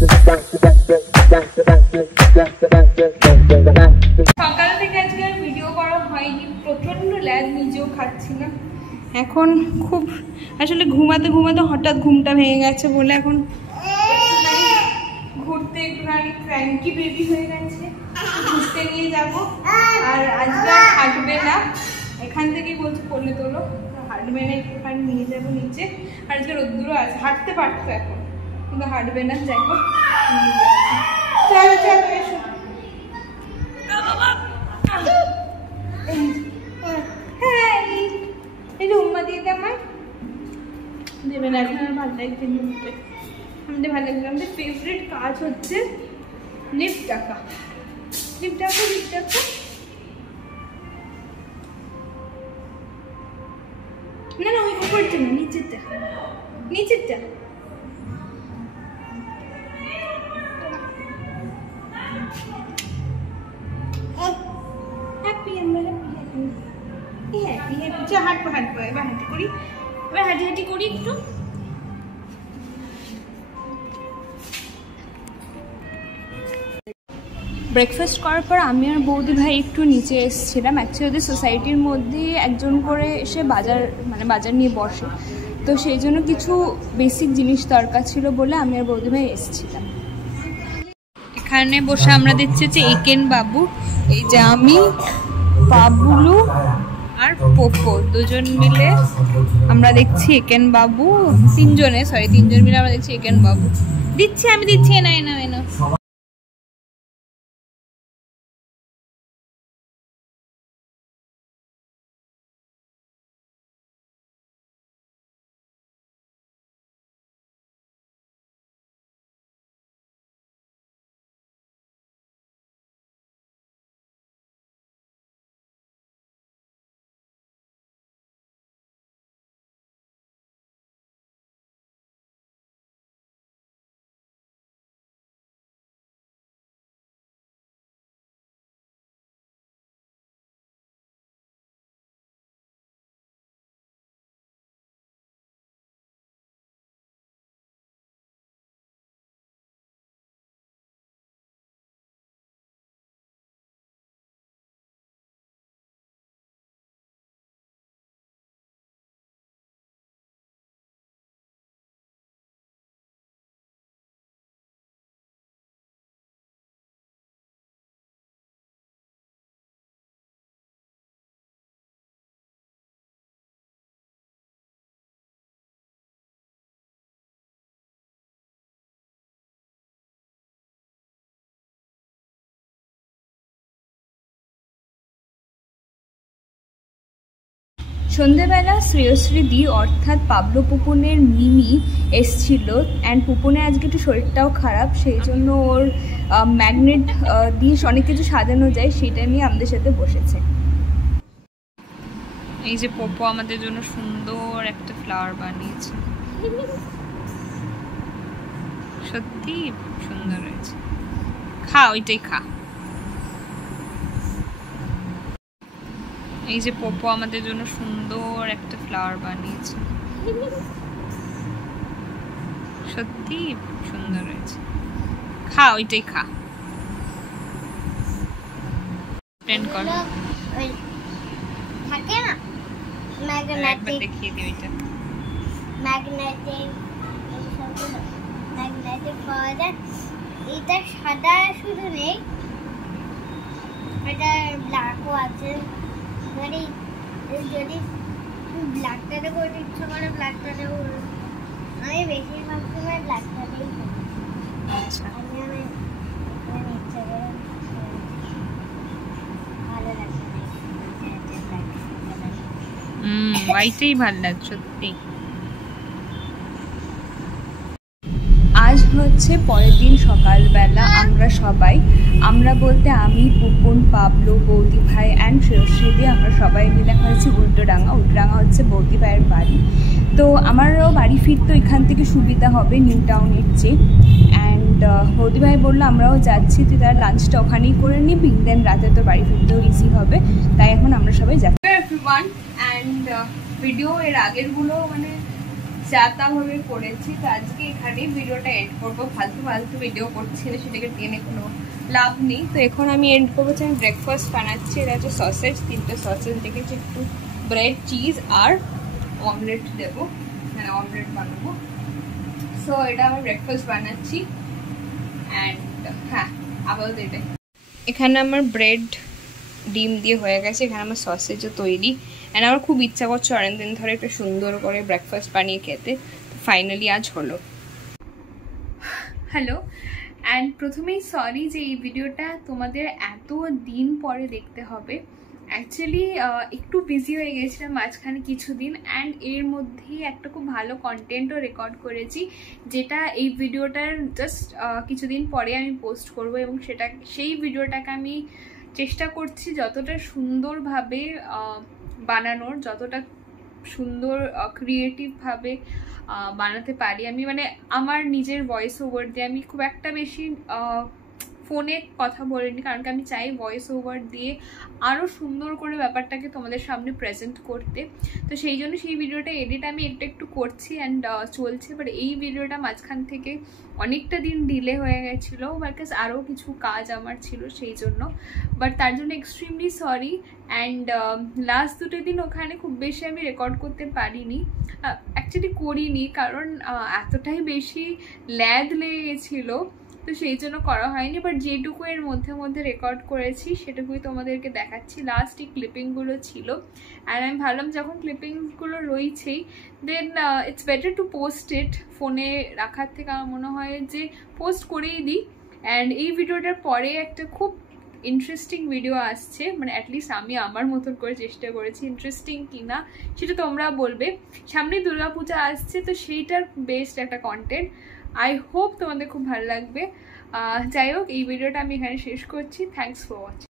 সকাল থেকে আজকে আর ভিডিও করা হয়নি, প্রচন্ড ল্যাদ, নিজেও খাচ্ছি না। এখন খুব আসলে ঘুমাতে ঘুমাতে হঠাৎ ঘুমটা ভেঙে গেছে বলে এখন ঘুরতে একটুখানি ক্র্যাঙ্কি বেবি হয়ে গেছে, ঘুরতে নিয়ে যাব। আর আজকে আর হাঁটবে না, এখান থেকেই বলছে কোলে তোলো, হাঁটবে না, একটুখানি নিয়ে যাবো নিচে। আর আজকে রোদ্দুরও আছে, হাঁটতে পারতো এখন, কিন্তু হাঁটবে না। যাই হোক, চলো চলো এসো। হ্যাঁ, এই উম্মা দিয়ে দে আমায়, দেবে না এখন, আর ভালো লাগছে নিতে। আমাদের ভালো লাগছে, আমাদের ফেভারিট কাজ হচ্ছে লিফট ডাকা, লিফট ডাকা, লিফট ডাকা। না না, ওই উপরটা না, নিচেরটা, নিচেরটা। হ্যাপি, আমরা হ্যাপি হ্যাপি হ্যাপি। চল হাঁটবো হাঁটবো, এবার হাঁটি করি, এবার হাঁটি হাঁটি করি একটু। ব্রেকফাস্ট করার পর আমি আর বৌদি ভাই একটু নিচে এসেছিলাম। অ্যাকচুয়ালি ওদের সোসাইটির মধ্যে একজন করে এসে বাজার নিয়ে বসে, তো সেই জন্য কিছু বেসিক জিনিস দরকার ছিল বলে আমি আর বৌদি ভাই এসেছিলাম। এখানে বসে আমরা দেখছি যে একেন বাবু, এই যে আমি, বাবুলু আর পোপো, দুজন মিলে আমরা দেখছি একেন বাবু, তিনজন মিলে আমরা দেখছি একেন বাবু। দিচ্ছি, আমি দিচ্ছি, না না না। সন্ধ্যেবেলা শ্রেয়শ্রী দি অর্থাৎ পাবলো পুপনের মিমি এসছিল, অ্যান্ড পুপনের আজকে একটু শরীরটাও খারাপ, সেই জন্য ওর ম্যাগনেট দিয়ে অনেক কিছু সাজানো যায়, সেটা নিয়ে আমাদের সাথে বসেছে। এই যে পোপো আমাদের জন্য সুন্দর একটা ফ্লাওয়ার বানিয়েছে, সত্যি সুন্দর হয়েছে। খা, ওইটাই খা। এই যে পোপো আমাদের জন্য সুন্দর একটা ফ্লাওয়ার বানিয়েছে, সত্যি সুন্দর হয়েছে। খা, ওইটাই খা। প্রিন্ট কর, থাকে না ম্যাগনেটিক, দেখিয়ে দিই ওইটা। ম্যাগনেটিক পাওয়া যায়। এটা সাদা শুধু নেই, এটা ব্ল্যাকও আছে। যদি ব্ল্যাকটাতে করতে ইচ্ছা করে ব্ল্যাকটাতেও, আমি বেশিরভাগ সময় ব্ল্যাকটাতেই করি। আচ্ছা, আমি ইচ্ছা করে ভালো লাগছে না, হোয়াইটেই ভালো লাগছে সত্যি। আজ হচ্ছে পরের দিন সকালবেলা আমরা বলতে আমি, পুপন, পাবলো, বৌদি ভাই অ্যান্ড শ্রেয়শ্রী দি, আমরা সবাই মিলে হয়েছি উল্টোডাঙ্গা হচ্ছে বৌদি ভাইয়ের বাড়ি। তো আমারও বাড়ি ফিরতে এখান থেকে সুবিধা হবে নিউ টাউনের চেয়ে। অ্যান্ড বৌদি ভাই বললো আমরাও যাচ্ছি, তুই তার লাঞ্চটা ওখানেই করে নিবি, দেন রাতে তোর বাড়ি ফিরতেও ইজি হবে, তাই এখন আমরা সবাই যাচ্ছি। এভরিওয়ান, অ্যান্ড ভিডিও এর আগেরগুলো মানে যাতাভাবে করেছি। তো আজকে এখানেই ভিডিওটা এন্ড করবো, ফালতু ফালতু ভিডিও করছি না, সেটাকে টেনে কোনো লাভ নেই। তো এখন আমি এন্ড করবো, আমি ব্রেকফাস্ট বানাচ্ছি। এটা হচ্ছে সসেজ, 3টে সসেজ দেখেছি, একটু ব্রেড, চিজ আর অমলেট দেবো, মানে অমলেট বানাবো। সো এটা আমার ব্রেকফাস্ট বানাচ্ছি। অ্যান্ড হ্যাঁ, আপাতত এটাই। এখানে আমার ব্রেড ডিম দিয়ে হয়ে গেছে, এখানে আমার সসেজও তৈরি। অ্যান্ড আমার খুব ইচ্ছা করছে অনেকদিন ধরে একটা সুন্দর করে ব্রেকফাস্ট বানিয়ে খেতে। ফাইনালি আজ হলো। হ্যালো, অ্যান্ড প্রথমেই সরি যে এই ভিডিওটা তোমাদের এত দিন পরে দেখতে হবে। অ্যাকচুয়ালি একটু বিজি হয়ে গেছিলাম মাঝখানে কিছুদিন, অ্যান্ড এর মধ্যেই একটা খুব ভালো কন্টেন্টও রেকর্ড করেছি, যেটা এই ভিডিওটার জাস্ট কিছুদিন পরে আমি পোস্ট করব। এবং সেই ভিডিওটাকে আমি চেষ্টা করছি যতটা সুন্দরভাবে বানানোর, যতটা সুন্দর ক্রিয়েটিভভাবে বানাতে পারি আমি। মানে আমার নিজের ভয়েস ওভার দিয়ে, আমি খুব একটা বেশি ফোনে কথা বলিনি, কারণ আমি চাই ভয়েস ওভার দিয়ে আরও সুন্দর করে ব্যাপারটাকে তোমাদের সামনে প্রেজেন্ট করতে। তো সেই জন্য সেই ভিডিওটা এডিট আমি একটু একটু করছি অ্যান্ড চলছে। বাট এই ভিডিওটা মাঝখান থেকে অনেকটা দিন ডিলে হয়ে গেছিলো, বিকজ আরও কিছু কাজ আমার ছিল সেই জন্য। বাট তার জন্য এক্সট্রিমলি সরি। অ্যান্ড লাস্ট 2 দিন ওখানে খুব বেশি আমি রেকর্ড করতে পারিনি, অ্যাকচুয়ালি করিনি, কারণ এতটাই বেশি ল্যাদ লেগে গেছিলো, তো সেই জন্য করা হয়নি। বাট যেটুকু এর মধ্যে রেকর্ড করেছি সেটুকুই তোমাদেরকে দেখাচ্ছি। লাস্ট এই ক্লিপিংগুলো ছিল, অ্যান্ড আমি ভাবলাম যখন ক্লিপিংসগুলো রয়েছেই, then it's better to post it. ফোনে রাখার থেকে আমার মনে হয় যে পোস্ট করেই দিই। অ্যান্ড এই ভিডিওটার পরে একটা খুব ইন্টারেস্টিং ভিডিও আসছে, মানে অ্যাটলিস্ট আমি আমার মতন করে চেষ্টা করেছি, ইন্টারেস্টিং কিনা সেটা তোমরা বলবে। সামনে দুর্গাপূজা আসছে, তো সেইটার বেস্ট একটা কন্টেন্ট। আই হোপ তোমাদের খুব ভালো লাগবে। যাই হোক, এই ভিডিওটা আমি এখানে শেষ করছি। Thanks for watching.